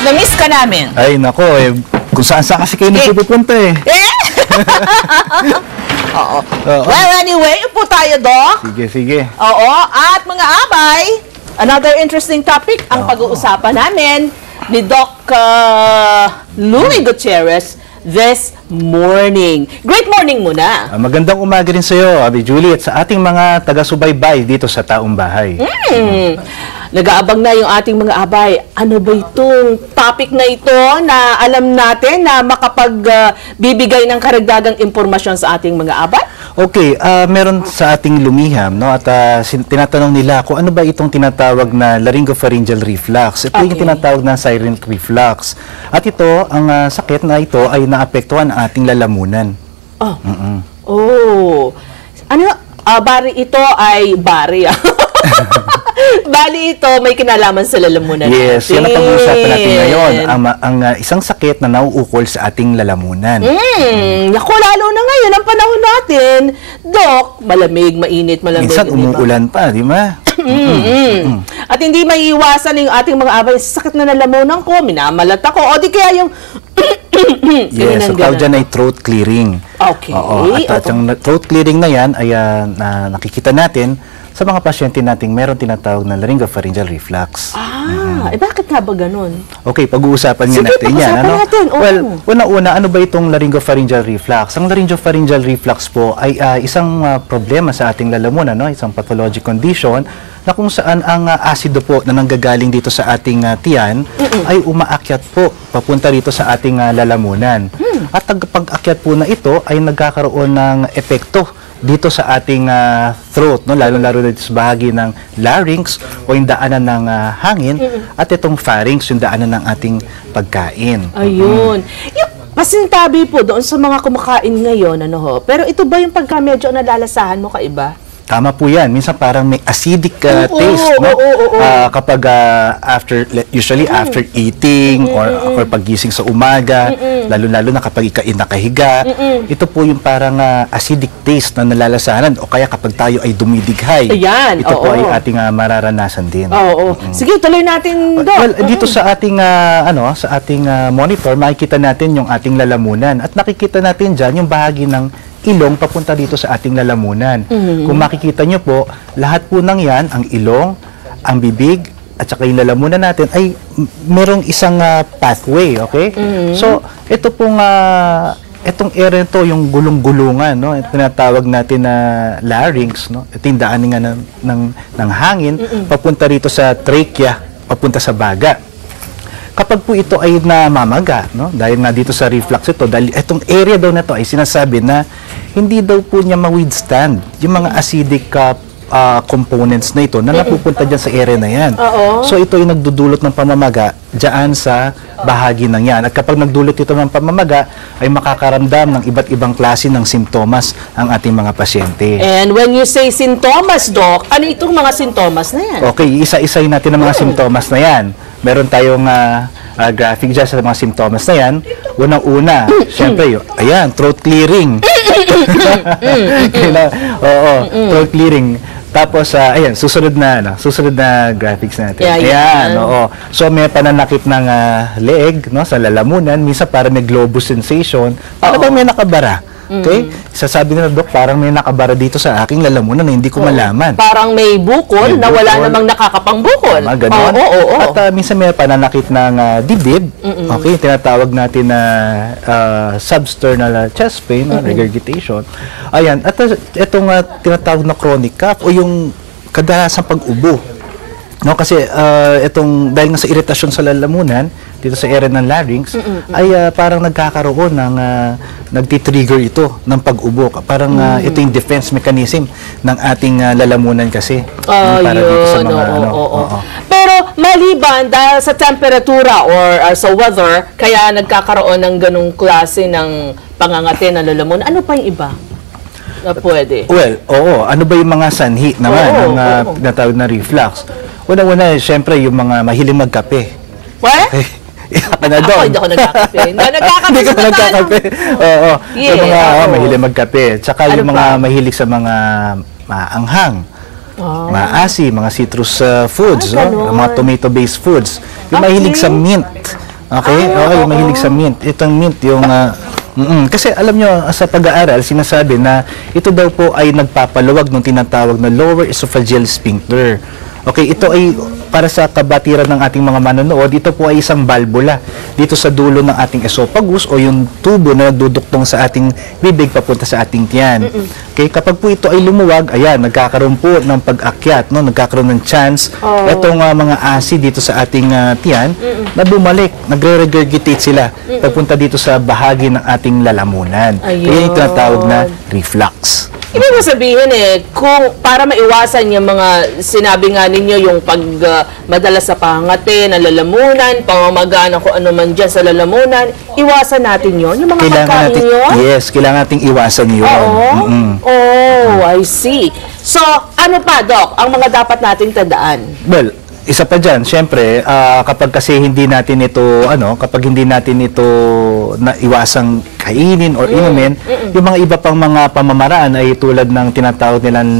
Na-miss ka namin. Ay, nako, kung saan-saan kasi kayo nagpupunta eh. Oo. Well, anyway, upo tayo, Doc. Sige. Oo, at mga abay, another interesting topic ang pag-uusapan namin ni Doc Louie Gutierrez this morning. Great morning muna. Magandang umaga rin sa iyo, Abi Julie, at sa ating mga taga-subaybay dito sa Taong Bahay. Nag-aabang na yung ating mga abay. Ano ba itong topic na ito na alam natin na makapagbibigay ng karagdagang impormasyon sa ating mga abay? Okay, meron sa ating lumiham, no? At tinatanong nila kung ano ba itong tinatawag na laryngopharyngeal reflux. Ito yung tinatawag na silent reflux. At ito, ang sakit na ito ay naapektuhan ang ating lalamunan. Ano? Bari ito ay bari. Bali ito, may kinalaman sa lalamunan. Yes, yan ang pag-uusapan natin ngayon. Ang isang sakit na nauukol sa ating lalamunan. Naku, lalo na ngayon, ang panahon natin, Doc, malamig, mainit, malamig. Minsan umuulan pa, di ba? At hindi maiiwasan yung ating mga abay, sakit na lalamunan ko, minamalat ako, o di kaya yung yes, so tawag dyan ay throat clearing. Okay. At yung throat clearing na yan ay nakikita natin sa mga pasyente nating meron tinatawag na laryngopharyngeal reflux. Bakit nga ba ganun? Okay, pag-uusapan nga natin yan. Natin. Well, una-una, ano ba itong laryngopharyngeal reflux? Ang laryngopharyngeal reflux po ay isang problema sa ating lalamunan, isang pathologic condition na kung saan ang asido po na nanggagaling dito sa ating tiyan ay umaakyat po papunta dito sa ating lalamunan. At pag-akyat po na ito ay nagkakaroon ng epekto dito sa ating throat, lalo-lalo dito sa bahagi ng larynx o yung daanan ng hangin at itong pharynx, yung daanan ng ating pagkain. Ayun. Yung pasintabi po doon sa mga kumakain ngayon, pero ito ba yung pagka medyo nalalasahan mo kaiba? Tama po yan. Minsan parang may acidic taste, kapag usually after eating or paggising sa umaga, lalo-lalo na kapag nakahiga. Ito po yung parang acidic taste na nalalasanan o kaya kapag tayo ay dumidighay. Ayan, ito po ay ating mararanasan din. Sige, tuloy natin, Doc. Well, dito sa ating sa ating monitor, makikita natin yung ating lalamunan at nakikita natin diyan yung bahagi ng ilong papunta dito sa ating lalamunan. Kung makikita nyo po, lahat po ng yan, ang ilong, ang bibig, at saka yung lalamunan natin, ay merong isang pathway, okay? So, ito pong, itong area to, yung gulong-gulungan, tinatawag natin na larynx, ito yung daanin nga ng hangin, papunta rito sa trachea, papunta sa baga. Kapag po ito ay namamaga, dahil nga dito sa reflux ito, dahil itong area daw na to ay sinasabi na hindi daw po niya ma-withstand yung mga acidic components na ito na napupunta dyan sa area na yan. So ito ay nagdudulot ng pamamaga dyan sa bahagi ng yan. At kapag nagdulot ito ng pamamaga, ay makakaramdam ng iba't ibang klase ng simptomas ang ating mga pasyente. And when you say sintomas, Doc, ano itong mga sintomas na yan? Okay, isa-isayin natin ang mga simptomas na yan. Meron tayong graphic dyan sa mga simptomas na yan. Unang-una, syempre, ayan, throat clearing. Throat clearing. Tapos, ayan, susunod na graphics natin. Ayan, So, may pananakit ng leeg, sa lalamunan. Minsan parang may globus sensation. Para bang may nakabara. Okay? Sasabi nila, Dok, parang may nakabara dito sa aking lalamunan na hindi ko malaman. Parang may bukol na wala namang nakakapangbukol. Ganon. At minsan may pananakit ng dibdib. Okay? Tinatawag natin na substernal chest pain, regurgitation. Ayan. At itong tinatawag na chronic cough o yung kadalasang pag-ubo. Kasi itong dahil nga sa iritasyon sa lalamunan dito sa area ng larynx ay parang nagkakaroon ng nagti-trigger ito ng pag-ubo. Parang ito yung defense mechanism ng ating lalamunan kasi para dito sa mga Pero maliban dahil sa temperatura or sa weather kaya nagkakaroon ng ganung klase ng pangangati ng lalamunan, ano pa yung iba na pwede? Well, ano ba yung mga sanhi naman ng natawag na reflux? Una-una, siyempre, yung mga mahiling magkape. What? Ako na doon. Ako hindi ako nagkakape. Hindi ka nagkakape. Oo. Yung mga mahilig magkape. Tsaka yung mga mahilig sa mga maanghang. Maasim, mga citrus foods, mga tomato-based foods. Yung mahilig sa mint. Okay? Okay, mahilig sa mint. Itong mint, yung... kasi alam nyo, sa pag-aaral, sinasabi na ito daw po ay nagpapaluwag ng tinatawag na lower esophageal sphincter. Okay, ito ay para sa kabatiran ng ating mga manonood, ito po ay isang valvula dito sa dulo ng ating esophagus o yung tubo na nagduduktong sa ating bibig papunta sa ating tiyan. Okay, kapag po ito ay lumuwag, ayan, nagkakaroon po ng pag-akyat, no? Nagkakaroon ng chance itong mga acid dito sa ating tiyan na bumalik, nagre-regurgitate sila papunta dito sa bahagi ng ating lalamunan. Kaya yung tinatawag na reflux. Ibig mo sabihin kung para maiwasan yung mga sinabi nga ninyo, yung pag madalas sa pangati, lalamunan, pamamaga na kung ano man dyan sa lalamunan, iwasan natin yon yung mga pagkain yun? Yes, kailangan nating iwasan yun. Oh, I see. So, ano pa, Doc, ang mga dapat nating tandaan? Well, isa pa dyan, syempre, kapag kasi hindi natin ito, kapag hindi natin ito iwasang kainin or inumin, yung mga iba pang mga pamamaraan ay tulad ng tinatawag nilang,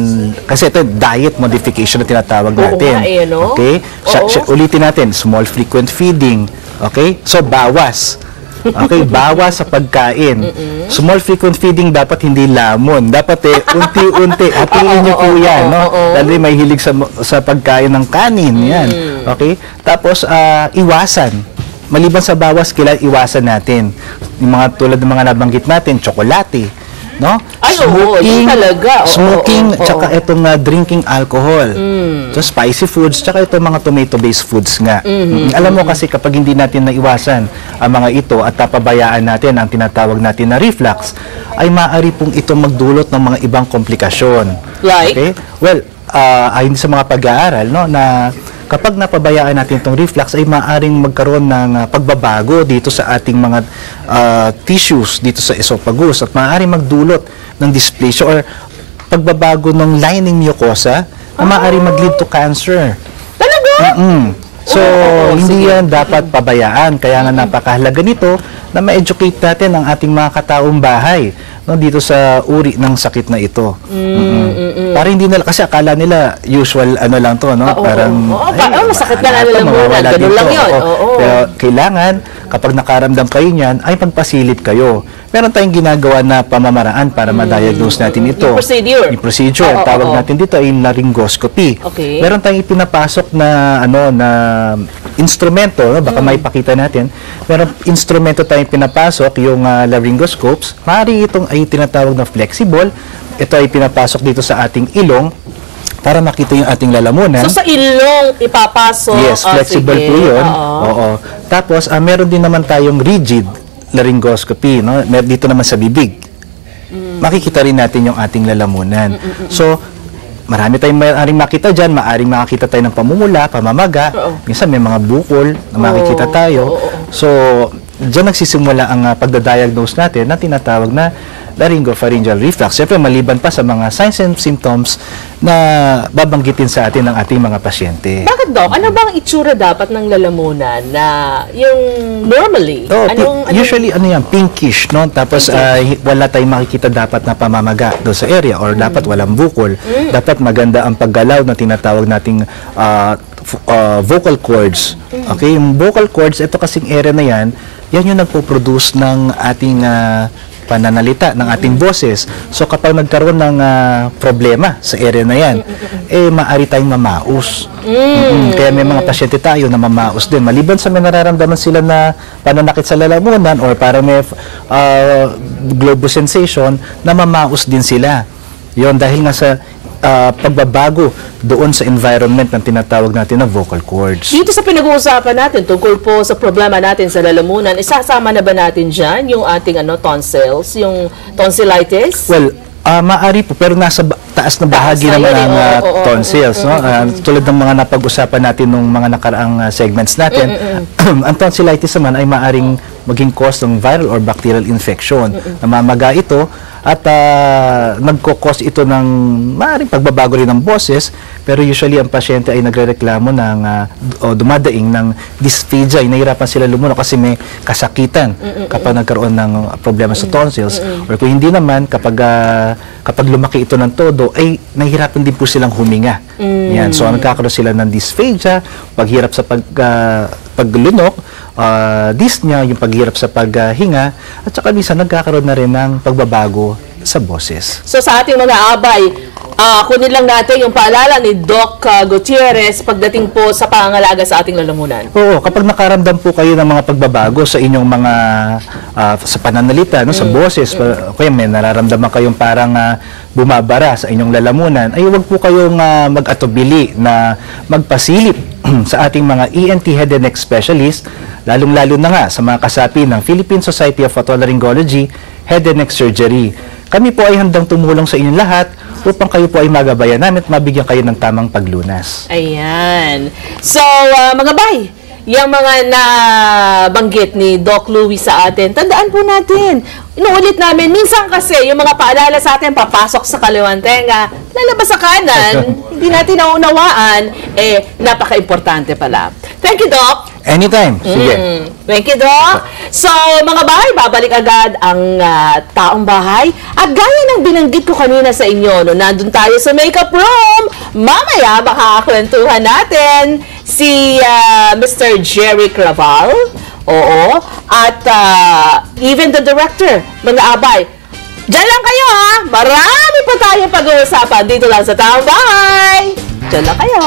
kasi ito, diet modification na tinatawag natin. Okay? Ulitin natin, small frequent feeding. Okay? So, bawas. Okay, bawas sa pagkain. Small frequent feeding dapat hindi lamon. Dapat unti-unti. Hatiin niyo po yan, no? Dahil may hilig sa pagkain ng kanin, yan. Okay? Tapos, iwasan. Maliban sa bawas, kailangan iwasan natin. Yung mga tulad ng mga nabanggit natin, tsokolate, no? Ay, smoking, talaga. Smoking, tsaka itong drinking alcohol. So, spicy foods, tsaka itong mga tomato-based foods nga. Alam mo kasi kapag hindi natin naiwasan ang mga ito at papabayaan natin ang tinatawag natin na reflux, ay maaari pong ito magdulot ng mga ibang komplikasyon. Like? Okay? Well, ayon sa mga pag-aaral, no, na kapag napabayaan natin itong reflux ay maaaring magkaroon ng pagbabago dito sa ating mga tissues dito sa esophagus at maaaring magdulot ng dysplasia or pagbabago ng lining mucosa na maaaring mag-lead to cancer. Talaga? So, hindi yan dapat pabayaan. Kaya nga napakahalaga nito na ma-educate natin ang ating mga kataong bahay, no, dito sa uri ng sakit na ito. Para hindi nila, kasi akala nila usual lang to, no? Parang masakit ka na lalamunan, ganun lang yun. Pero kailangan, kapag nakaramdam kayo niyan, ay magpasilip kayo. Meron tayong ginagawa na pamamaraan para ma-diagnose natin ito. Yung procedure. Tawag natin dito ay laryngoscopy. Okay. Meron tayong ipinapasok na na instrumento, no? Baka maipakita natin. Meron instrumento tayong pinapasok, yung laryngoscopes. Maaari itong ay tinatawag na flexible. Ito ay pinapasok dito sa ating ilong para makita yung ating lalamunan. So, sa ilong ipapasok? Yes, flexible po yun. Oo. Tapos, meron din naman tayong rigid laryngoscopy, no? Dito naman sa bibig. Makikita rin natin yung ating lalamunan. So, marami tayong maaaring makita dyan. Maaaring makakita tayo ng pamumula, pamamaga. Minsan may mga bukol na makikita tayo. So, dyan nagsisimula ang pagdadiagnose natin na tinatawag na laryngopharyngeal reflux. Siyempre, maliban pa sa mga signs and symptoms na babanggitin sa atin ng ating mga pasyente. Bakit, Doc? Ano bang itsura dapat ng lalamunan na yung normally? Usually, yan, pinkish, no? Tapos, wala tayong makikita dapat na pamamaga doon sa area or dapat walang bukol. Dapat maganda ang paggalaw na tinatawag nating vocal cords. Okay? Yung vocal cords, ito kasing area na yan yung nagpo-produce ng ating pananalita ng ating boses. So kapag nagkaroon ng problema sa area na yan, maaari tayong mamaus. Kaya may mga pasyente tayo na mamaus din. Maliban sa may nararamdaman sila na pananakit sa lalamunan or parang may globo sensation, na mamaus din sila. Yon dahil nga sa pagbabago doon sa environment ng tinatawag natin na vocal cords. Dito sa pinag-uusapan natin tungkol po sa problema natin sa lalamunan, isasama na ba natin dyan yung ating tonsils, yung tonsillitis? Well, maaari po, pero nasa taas na bahagi naman ang tonsils. Tulad ng mga napag-usapan natin nung mga nakaraang segments natin, ang tonsillitis naman ay maaring maging cause ng viral or bacterial infection. Namamaga ito at nagkukos ito ng maaaring pagbabago rin ng boses, pero usually ang pasyente ay nagrereklamo ng dumadaing ng dysphagia. Nahihirapan sila lumunok kasi may kasakitan kapag nagkaroon ng problema sa tonsils. Or kung hindi naman, kapag lumaki ito ng todo, ay nahihirapan din po silang huminga. Yan. So, nagkakaroon sila ng dysphagia, paghirap sa paglunok, dyspnea, yung paghirap sa paghinga, at saka minsan nagkakaroon na rin ng pagbabago sa boses. So sa ating mga abay, kunin lang natin yung paalala ni Doc Gutierrez pagdating po sa pangangalaga sa ating lalamunan. Oo, kapag nakaramdam po kayo ng mga pagbabago sa inyong mga sa pananalita, no, sa boses, kaya may nararamdaman kayong parang bumabara sa inyong lalamunan, ay huwag po kayong mag-atubili na magpasilip sa ating mga ENT head and neck specialist, lalong-lalo na nga sa mga kasapi ng Philippine Society of Otolaryngology Head and Neck Surgery. Kami po ay handang tumulong sa inyong lahat upang kayo po ay magabayan namin at mabigyan kayo ng tamang paglunas. Ayan. So, mga bay, yung mga nabanggit ni Doc Louie sa atin, tandaan po natin. Inuulit namin, minsan kasi yung mga paalala sa atin, papasok sa kaliwang tenga, lalabas sa kanan, hindi natin naunawaan, napaka-importante pala. Thank you, Doc. Anytime. Sige. Thank you, Doc. So, mga bahay, babalik agad ang taong bahay. At gaya ng binanggit ko kanina sa inyo, no, nandun tayo sa makeup room. Mamaya, makakakwentuhan natin si Mr. Jerry Craval. Oo. At even the director, mga abay. Diyan lang kayo, ha? Marami pa tayong pag-uusapan dito lang sa taong bahay. Diyan lang kayo.